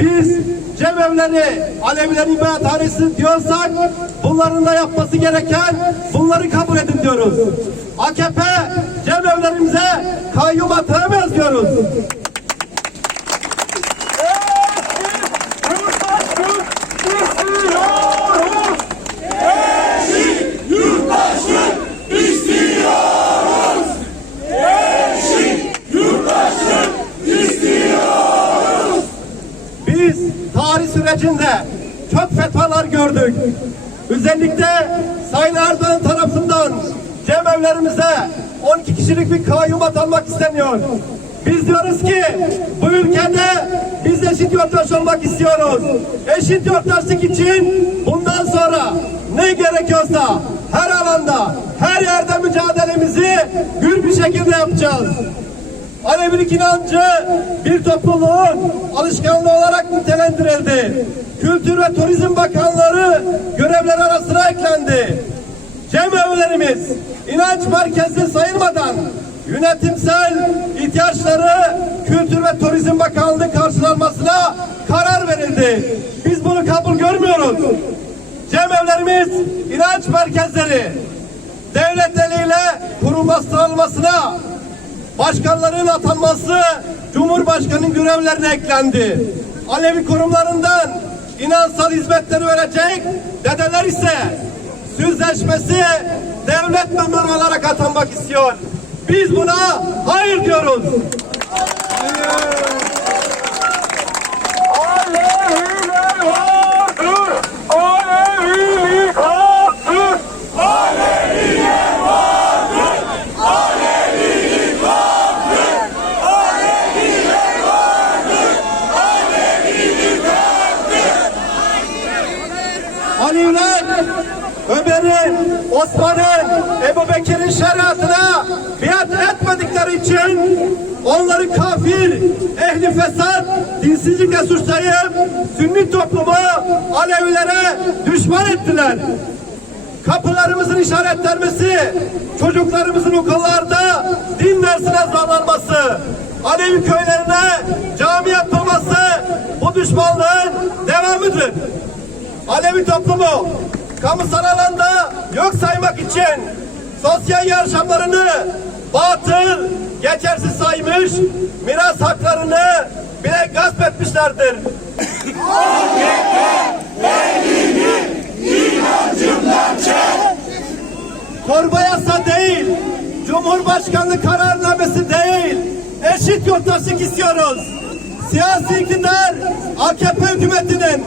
Biz cemevleri, Alevilerin ibadathanesi diyorsak bunların da yapması gereken bunları kabul edin diyoruz. AKP cemevlerimize kayyum atamaz diyoruz. Biz tarih sürecinde çok fetvalar gördük. Özellikle Sayın Erdoğan tarafından cemevlerimize 12 kişilik bir kayyum atanmak isteniyor. Biz diyoruz ki bu ülkede biz eşit yurttaş olmak istiyoruz. Eşit yurttaşlık için bundan sonra ne gerekiyorsa her alanda, her yerde mücadelemizi gür bir şekilde yapacağız. Alevilik inancı bir topluluğun alışkanlığı olarak nitelendirildi. Kültür ve Turizm Bakanları görevleri arasına eklendi. Cemevlerimiz inanç merkezi sayılmadan yönetimsel ihtiyaçları Kültür ve Turizm Bakanlığı karşılanmasına karar verildi. Biz bunu kabul görmüyoruz. Cemevlerimiz inanç merkezleri devlet eliyle kurumlaştırılmasına başkanların atanması Cumhurbaşkanı'nın görevlerine eklendi. Alevi kurumlarından inansal hizmetleri verecek, dedeler ise sözleşmesi devlet memuru olarak atanmak istiyor. Biz buna hayır diyoruz. Aleviler vardır. Alevilik haktır. Ali'ler Ömer'in, Osman'ın, Ebu Bekir'in şeriatına biat etmedikleri için onları kafir, ehli fesat, dinsizlikle suçlayıp Sünni toplumu Alevilere düşman ettiler. Kapılarımızın işaretlenmesi, çocuklarımızın okullarda din dersine zorlanması, Alevi köylerine cami yapılması bu düşmanlığın devamıdır. Alevi toplumu kamusal alanda yok saymak için sosyal yaşamlarını batıl, geçersiz saymış, miras haklarını bile gasp etmişlerdir. Torba yasa değil, Cumhurbaşkanlığı kararnamesi değil, eşit yurttaşlık istiyoruz. Siyasi iktidar AKP hükümetinin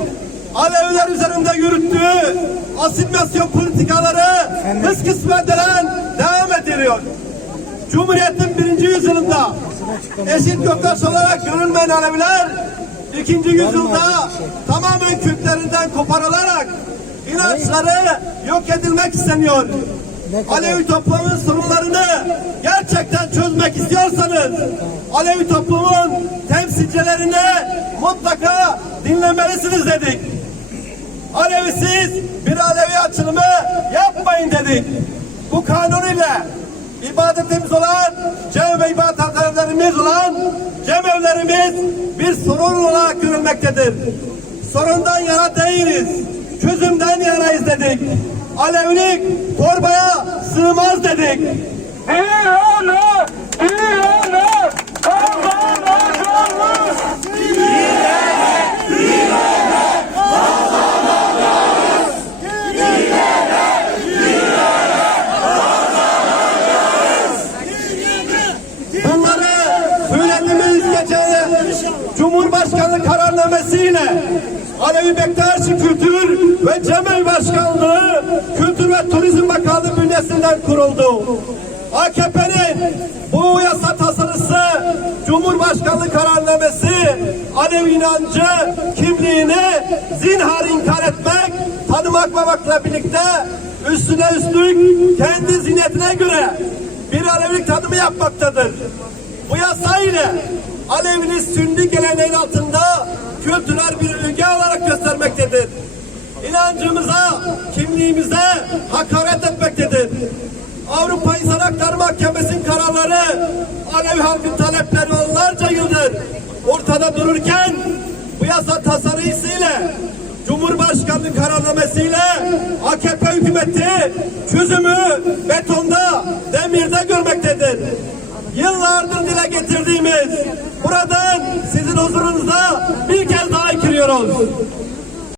Aleviler üzerinde yürüttüğü asimilasyon politikaları hız kısmedilen devam ediliyor. Cumhuriyetin birinci yüzyılında eşit yurttaş olarak görülmeyen Aleviler ikinci yüzyılda tamamen köklerinden koparılarak inançları yok edilmek isteniyor. Alevi toplumun sorunlarını gerçekten çözmek istiyorsanız Alevi toplumun temsilcilerini mutlaka dinlemelisiniz dedik. Alevisiz bir Alevi açılımı yapmayın dedik. Bu kanun ile ibadetimiz olan cem ve ibadetlerimiz olan cemevlerimiz bir sorun olarak görülmektedir. Sorundan yana değiliz. Çözümden yanayız dedik. Alevilik torbaya sığmaz dedik. İran'ı, İran'ı gece Cumhurbaşkanlığı kararnamesiyle Alevi Bektaşi Kültür ve Cemil Başkanlığı Kültür ve Turizm Bakanlığı bünyesinden kuruldu. AKP'nin bu yasa tasarısı Cumhurbaşkanlığı kararnamesi Alevi inancı kimliğini zinhar inkar etmek, tanımakmamakla birlikte üstüne üstlük kendi zihniyetine göre bir Alevilik tanımı yapmaktadır. Bu yasa ile Alevini Sünni geleneğin altında kültürel bir ülke olarak göstermektedir. İnancımıza, kimliğimize hakaret etmektedir. Avrupa İnsan Hakları Mahkemesi'nin kararları Alevi halkın talepleri onlarca yıldır ortada dururken bu yasa tasarısıyla Cumhurbaşkanlığı kararnamesiyle AKP hükümeti çözümü betonda, demirde görmektedir. Yıllardır dile getirdiğimiz buradan sizin huzurunuza bir kez daha ikiliyoruz.